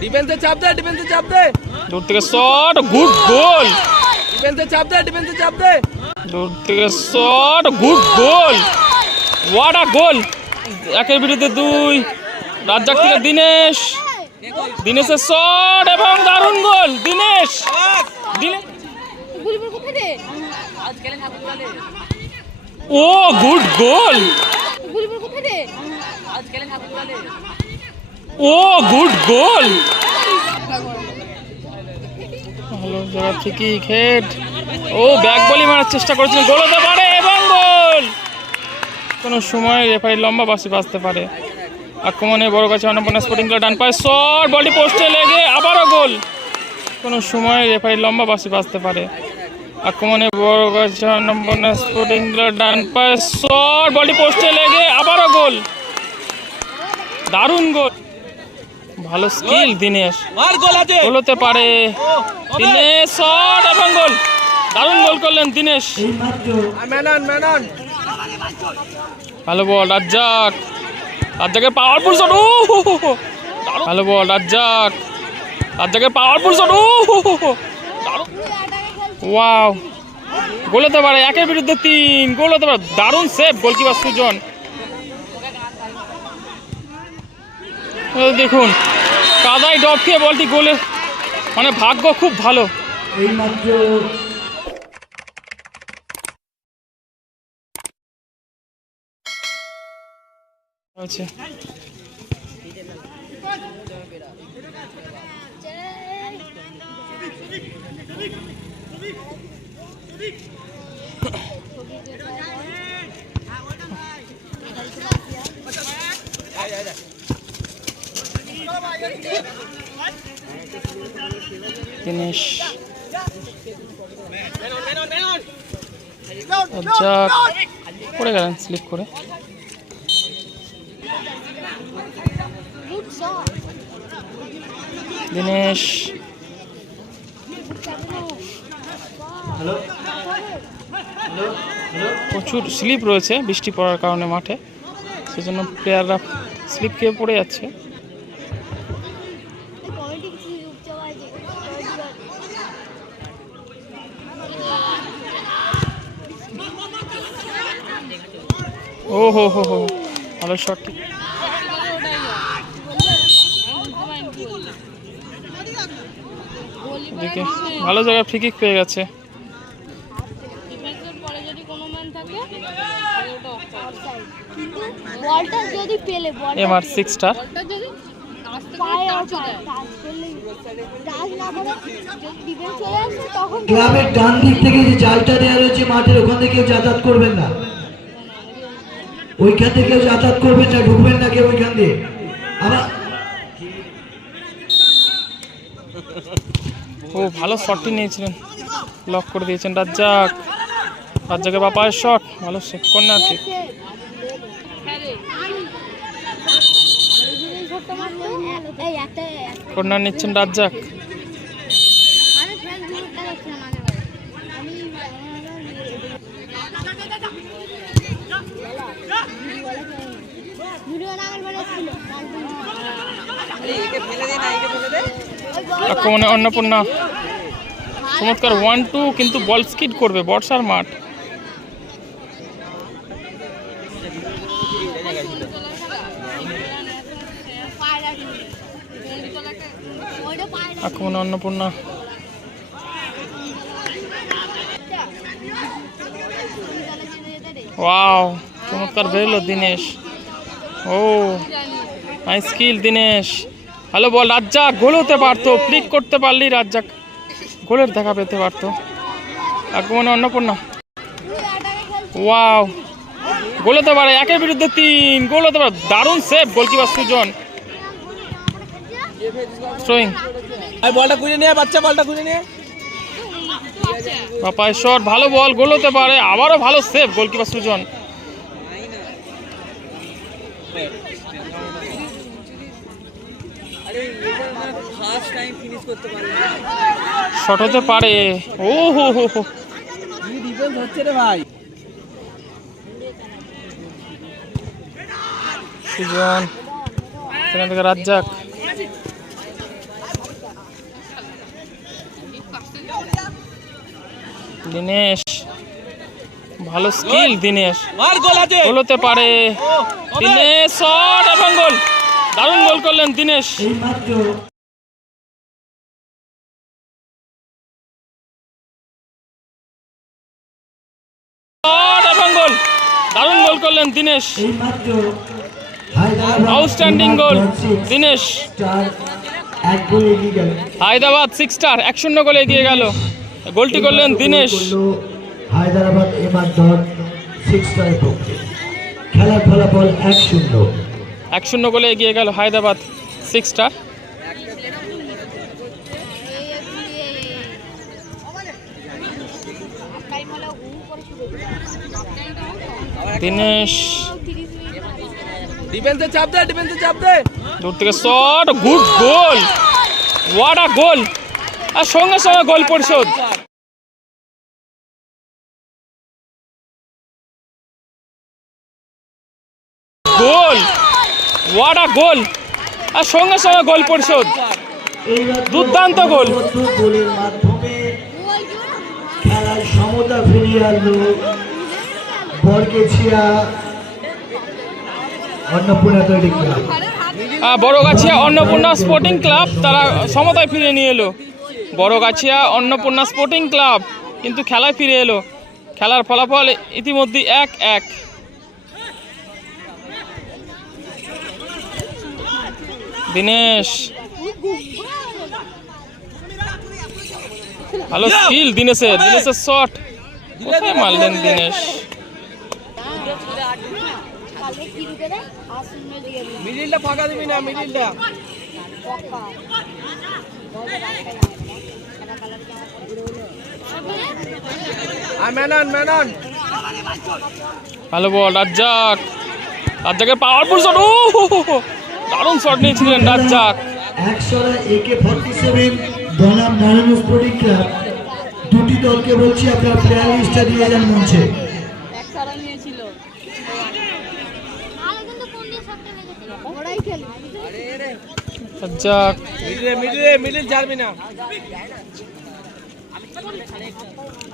ডিফেন্সে চাপ দে ডিফেন্সে চাপ দে। দূর থেকে শট গুড গোল ডিফেন্সে চাপ দে ডিফেন্সে চাপ দে। দূর থেকে shot good goal what a goal একের বিরুদ্ধে দুই। রাজ্জাক থেকে দিনেশ। দিনেশের শট এবং দারুণ গোল দিনেশ। ও গুড গোল রে? ও গুড গোল! ভালো জায়গা ঠিকই খেট। ও ব্যাক বলই মারার চেষ্টা করেছিলেন গোল হতে পারে এবং গোল! কোনো সময় রেফারি লম্বা বাসি বাঁচতে পারে। আক্রমণে বড় কাছে অন্নপূর্ণা স্পোর্টিং ক্লাব ডান পায়ে শট বলটি পোস্টে লেগে আবারও গোল! কোনো সময় রেফারি লম্বা বাসি বাঁচতে পারে। আক্রমণে বড় কাছে অন্নপূর্ণা স্পোর্টিং ক্লাব ডান পায়ে শট বলটি পোস্টে লেগে আবারও গোল! দারুণ গোল! ভালো স্কিল দিনেশ। মার গোল আছে গোল হতে পারে দিনেশ শট এবং গোল। দারুণ গোল করলেন দিনেশ। ভালো বল রাজ্জাক। রাজ্জাকের পাওয়ারফুল শট ও। ভালো বল রাজ্জাক। রাজ্জাকের পাওয়ারফুল শট ও ওয়াও গোল হতে পারে একের বিরুদ্ধে তিন। গোল হতে পারে দারুণ সেভ গোলকিপার সুজন। এই দেখুন। কাদায় ডব খেয়ে বলটি গোলে। মানে ভাগ্য খুব ভালো। এইমাত্র আছে দিনেশ যাক পড়ে গেলেন স্লিপ করে। দিনেশ হ্যালো হ্যালো হ্যালো প্রচুর স্লিপ রয়েছে বৃষ্টি পড়ার কারণে মাঠে। সেজন্য প্লেয়াররা স্লিপ খেয়ে পড়ে যাচ্ছে কমেডি কিছু উপচাও আছে ও হো হো হো। ভালো শট ভালো জায়গা ফ্রি কিক পেয়ে গেছে। ডিফেন্সের পরে যদি কোনো ম্যান থাকে তাহলে ওটা অফসাইড কিন্তু বলটা যদি পেলে বলটা এম আর সিক্স স্টার বলটা যদি আস্তে করে টাচ দেয় টাচ করলে টাচ না করে যদি ডিফেন্স চলে আসে তখন ক্লাবের ডান দিক থেকে যে জালটা দেওয়া রয়েছে মাঠের ওখান থেকে কেউ যাতায়াত করবেন না। ওইখান থেকে কেউ যাতায়াত করবেন না ঢুকবেন না কেউ ওইখান দিয়ে। আবার ও ভালো শটটি নিয়েছিলেন। লক করে দিয়েছেন রাজ্জাক। রাজ্জাকের বাপায়ের শট ভালো সেভ কর্নার কিক একটা কর্নার নিচ্ছেন রাজ্জাক। আক্রমণে অন্নপূর্ণা। চমৎকার ওয়ান টু কিন্তু বল স্কিড করবে বর্ষার মাঠ। আক্রমণে অন্নপূর্ণা। ওয়াও চমৎকার বেরোলো দিনেশ। ও নাইস স্কিল দিনেশ। ভালো বল রাজ্জাক গোল হতে পারতো ফ্লিক করতে পারলি রাজ্জাক। গোলের দেখা পেতে পারতো। আক্রমণে অন্নপূর্ণা। ওয়াও গোল হতে পারে একের বিরুদ্ধে তিন গোল হতে পারে দারুণ সেভ গোলকিপার সুজন। থ্রোয়িং বলটা কুড়িয়ে নিয়ে বাচ্চা বলটা কুড়িয়ে নিয়ে। বাপায় শট ভালো বল গোল হতে পারে আবারও ভালো সেভ গোলকিপার সুজন। শর্ট হতে পারে ও হো হচ্ছে থেকে রাজ্জাক দিনেশ ভালো স্কিল দিনেশ গোলাতে পারে দিনেশ এবং গোল দারুণ গোল করলেন দিনেশ। দারুণ গোল করলেন Dinesh. Outstanding goal Dinesh. Hyderabad six star এক শূন্য গোলে এগিয়ে গেল। গোলটি করলেন Dinesh. Hyderabad MR dot six পক্ষে। খেলার ফলাফল এক শূন্য। এক শূন্য গোলে এগিয়ে গেল হায়দ্রাবাদ সিক্স স্টার দিনেশ ডিফেন্সে চাপ দে ডিফেন্সে চাপ দে। দূর থেকে shot good goal. What a goal আর সঙ্গে সঙ্গে গোল পরিশোধ। আ গোল আর সঙ্গে সঙ্গে গোল পরিশোধ। দুর্দান্ত গোল। গোলের মাধ্যমে খেলার সমতা ফিরিয়ে আনলো। বরগেছিয়া অন্নপূর্ণা তৈরি club. Baragachhia Annapurna sporting club তারা সমতায় ফিরে নিয়ে এলো। বড়গাছিয়া অন্নপূর্ণা স্পোর্টিং ক্লাব কিন্তু খেলায় ফিরে এলো। খেলার ফলাফল ইতিমধ্যে এক এক। দিনেশ। ভালো স্কিল দিনেশের দিনেশের শট কোথায় মারলেন দিনেশ? মিডিলটা ফাঁকা দিবি না মিডিলটা। ভালো বল রাজ্জাক। রাজ্জাকের পাওয়ারফুল শট ও। দারুণ শট নিয়েছিলেন রাজ্জাক। একশোরা একে ফর্টি সেভেন বনাম নারায়ণ স্পোর্টিং ক্লাব দুটি দলকে বলছি আপনার প্লেয়ার লিস্টটা দিয়ে যান মঞ্চে। রাজ্জাক। মিডিলে মিডিলে মিডিল না।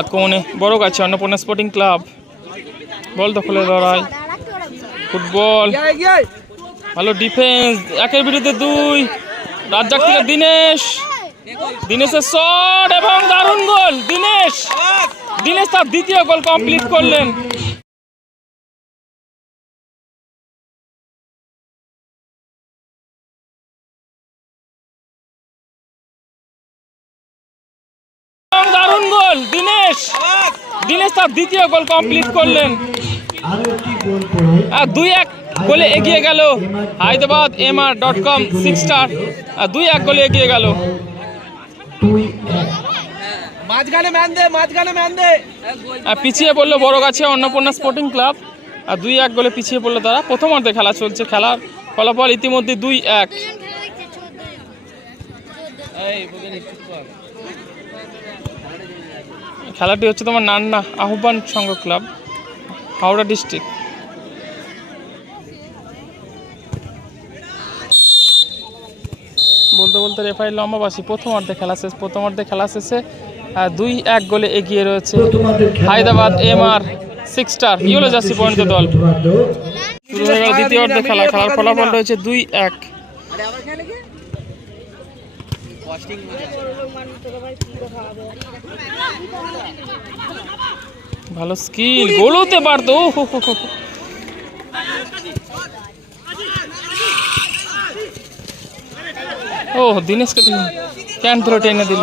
আক্রমণে বড় গাছে অন্নপূর্ণা স্পোর্টিং ক্লাব বল দখলের লড়াই। ফুটবল। গিয়ে গিয়ে ভালো ডিফেন্স একের বিরুদ্ধে দুই। রাজ্জাক থেকে দিনেশ। দিনেশের শট এবং দারুণ গোল, দিনেশ। দিনেশ তার দ্বিতীয় গোল কমপ্লিট করলেন। গোল, দিনেশ। তার দ্বিতীয় গোল কমপ্লিট করলেন। আর দুই এক গোলে এগিয়ে গেল। Hyderabad M R dot com six star দুই এক গোলে এগিয়ে গেল। মাঝখানে ম্যান দে মাঝখানে ম্যান দে। আর পিছিয়ে পড়ল বড় গাছে অন্নপূর্ণা স্পোর্টিং ক্লাব আর দুই এক গোলে পিছিয়ে পড়ল তারা। প্রথমার্ধে খেলা চলছে। খেলার ফলাফল ইতিমধ্যে দুই এক। খেলাটি হচ্ছে তোমার নান্না আহ্বান সংঘ ক্লাব হাওড়া ডিস্ট্রিক্ট। বলতে বলতে রেফারি লম্বাবাসী প্রথমার্ধে খেলা শেষ প্রথমার্ধে খেলা শেষে দুই এক গোলে এগিয়ে রয়েছে Hyderabad M R six star yellow jersey point দল শুরু হয়ে গেল দ্বিতীয় অর্ধে খেলা, খেলার ফলাফল রয়েছে দুই এক। ভালো স্কিল গোল হতে পারতো ও হো হো। ও দিনেশকে তুমি ক্যান ধরে টেনে দিল?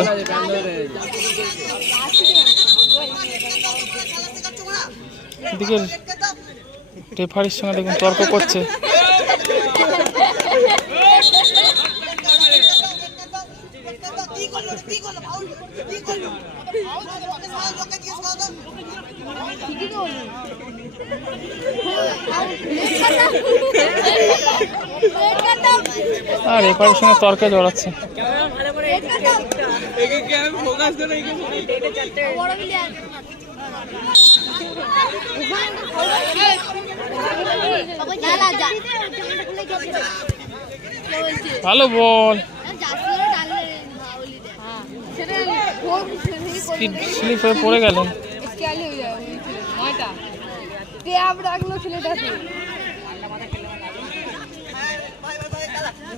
রেফারির সঙ্গে দেখুন তর্ক করছে। আর রেফারির সঙ্গে তর্কে জড়াচ্ছে। ভালো বল। স্লিপ হয়ে পড়ে গেলেন। রাখল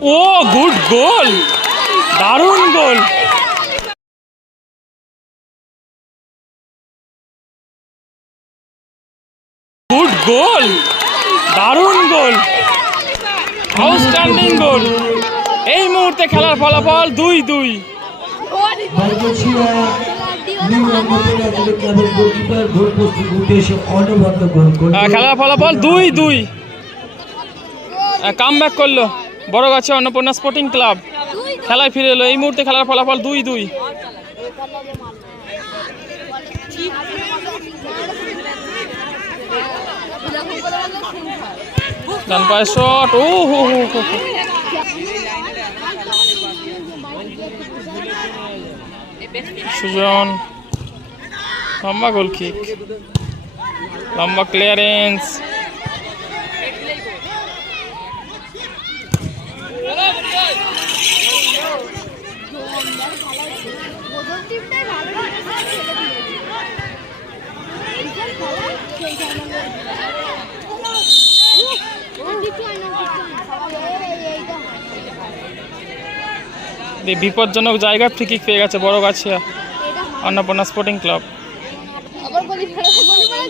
ও গুড গোল দারুণ গোল গুড গোল দারুণ গোল আউটস্ট্যান্ডিং গোল এই মুহূর্তে খেলার ফলাফল দুই দুই। খেলার ফলাফল দুই দুই। কাম ব্যাক করল। বড় গাছে অন্নপূর্ণা স্পোর্টিং ক্লাব খেলায় ফিরে এলো। এই মুহূর্তে খেলার ফলাফল দুই দুই। সুজন। লম্বা গোল কিক লম্বা ক্লিয়ারেন্স প্রথম টিমটাই ভালো এইখান খেলা সেইখান দিয়ে বিপজ্জনক জায়গায় ফ্রি কিক পেয়ে গেছে বড় গাছিয়া অন্নপূর্ণা স্পোর্টিং ক্লাব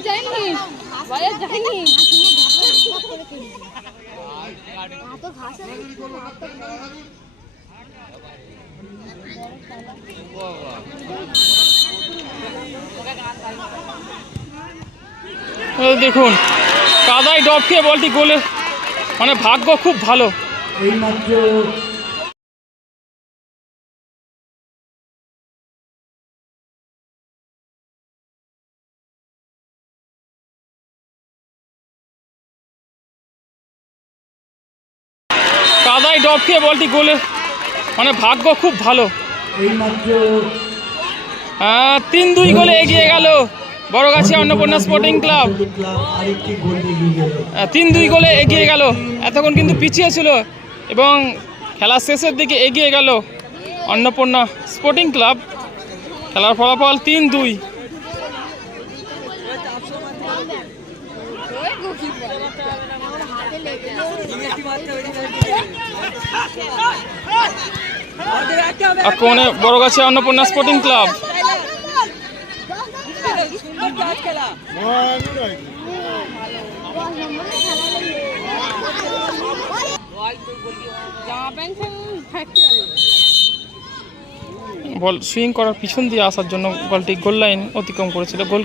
যায়নি দেখুন কাদায় ডব খেয়ে বলটি গোলে মানে ভাগ্য খুব ভালো। এইমাত্র কাদায় ডব খেয়ে বলটি গোলে। মানে ভাগ্য খুব ভালো। এইমাত্র তিন দুই গোলে এগিয়ে গেল। Baragachhia Annapurna sporting club আহ, তিন দুই গোলে এগিয়ে গেল। এতক্ষণ কিন্তু পিছিয়ে ছিল এবং খেলার শেষের দিকে এগিয়ে গেল অন্নপূর্ণা স্পোর্টিং ক্লাব খেলার ফলাফল তিন দুই। লেগে Baragachhia Annapurna sporting club ball swing করার পিছন দিয়ে আসার জন্য বলটি গোল লাইন অতিক্রম করেছিল গোল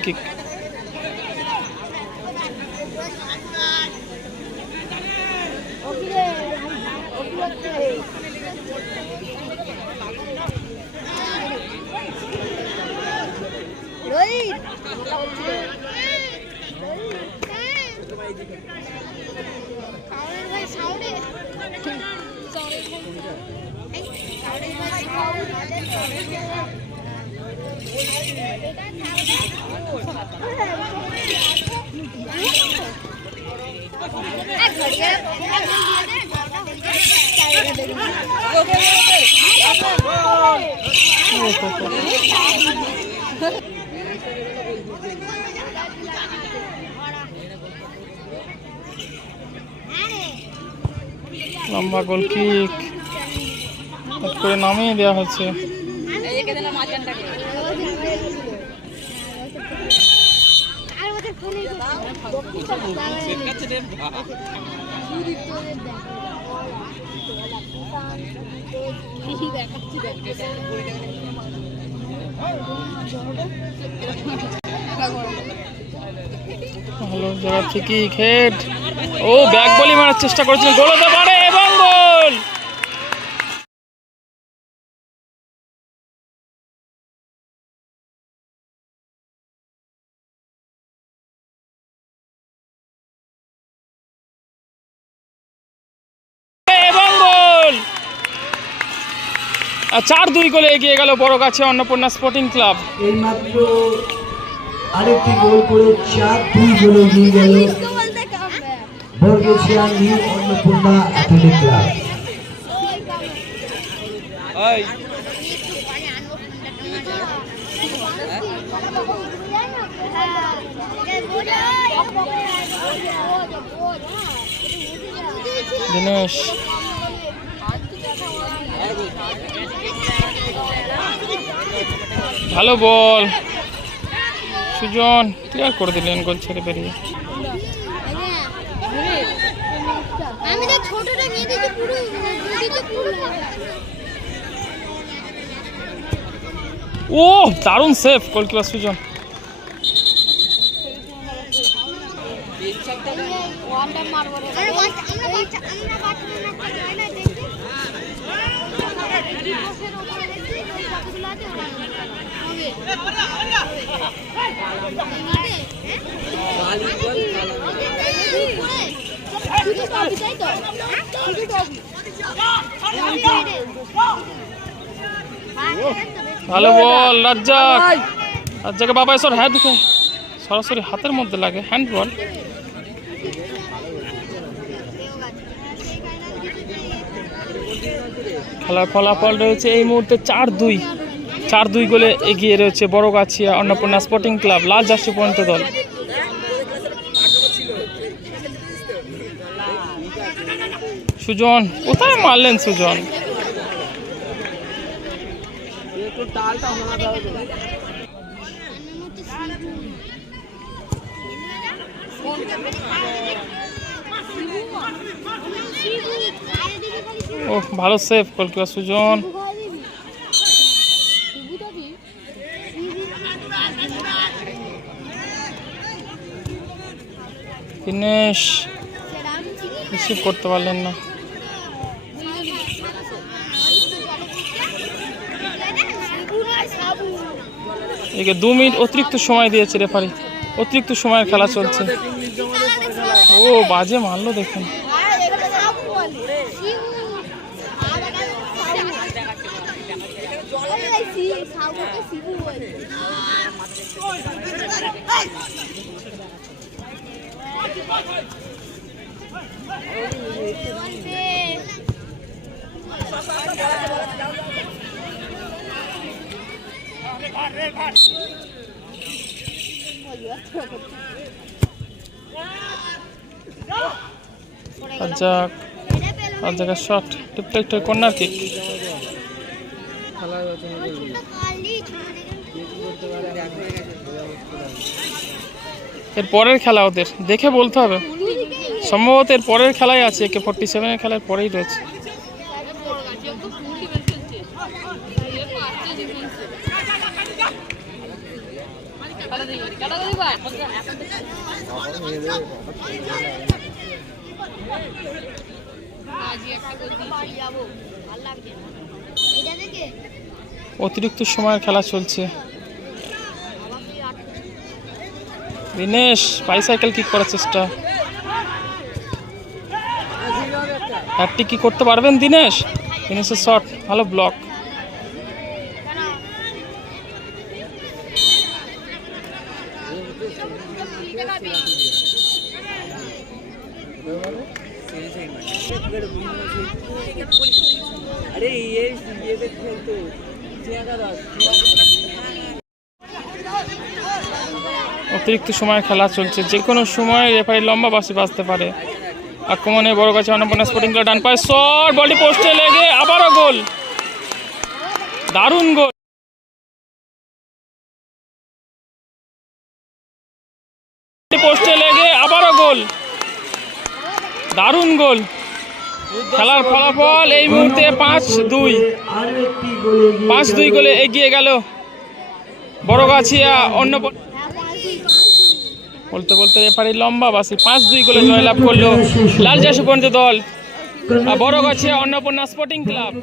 লম্বা গোল কিক করে নামিয়ে দেওয়া হচ্ছে ভালো জায়গা ঠিকই খেট। ও ব্যাক বলি মারার চেষ্টা করেছিলেন গোল হতে পারে। চার দুই গোলে এগিয়ে গেল বড় গাছে অন্নপূর্ণা স্পোর্টিং ক্লাব এইমাত্র আরেকটি গোল করে চার দুই গোলে এগিয়ে গেল বলতে new Annapurna athletic club Dinesh. ভালো বল সুজন ক্লিয়ার করে দিলেন গোল ছেড়ে বেরিয়ে ও দারুণ সেফ গোলকিপার সুজন আমরা ভালো বল, রাজ্জাক। রাজ্জাকে বাবা, এসর হ্যাঁ দিকে। সরাসরি হাতের মধ্যে লাগে হ্যান্ড বল ফলাফল রয়েছে এই মুহূর্তে চার দুই। চার দুই গোলে এগিয়ে রয়েছে বড়গাছিয়া অন্নপূর্ণা স্পোর্টিং ক্লাব লাল জার্সি পর্যন্ত দল। সুজন কোথায় মারলেন সুজন? ও ভালো save goalkeeper Sujan. Dinesh receive করতে পারলেন না। এদিকে দু মিনিট অতিরিক্ত সময় দিয়েছে রেফারি। অতিরিক্ত সময়ের খেলা চলছে। ও, বাজে মারলো দেখুন। রাজ্জাক রাজ্জাকের শট টিপটা একটু কর্নার কিক খেলা হচ্ছে না করতে পারে এখন এর পরের খেলা ওদের। দেখে বলতে হবে। সম্ভবত এর পরের খেলাই আছে, একে ফোর্টি সেভেনের খেলার পরেই রয়েছে। অতিরিক্ত সময়ের খেলা চলছে। দিনেশ বাইসাইকেল কিক করার চেষ্টা। হ্যাটটি কি করতে পারবেন দিনেশ? দিনেশের শট ভালো ব্লক অতিরিক্ত সময়ের খেলা চলছে। যে কোনো সময় রেফারি লম্বা বাসি বাঁচতে পারে। আক্রমণে বড় কাছে অন্নপূর্ণা স্পোর্টিং ক্লাব ডান পায়ে শট বলটি পোস্টে লেগে আবারও গোল। দারুণ গোল। পোস্টে লেগে আবারও গোল। দারুণ গোল। খেলার ফলাফল এই মুহূর্তে পাঁচ দুই। পাঁচ দুই গোলে এগিয়ে গেল বড় বড়গাছিয়া অন্য বলতে বলতে রেফারি লম্বা বাসি, পাঁচ দুই গোলে জয়লাভ করল লাল জাসু পর্যন্ত দল। বড় গাছে অন্নপূর্ণা স্পোর্টিং ক্লাব।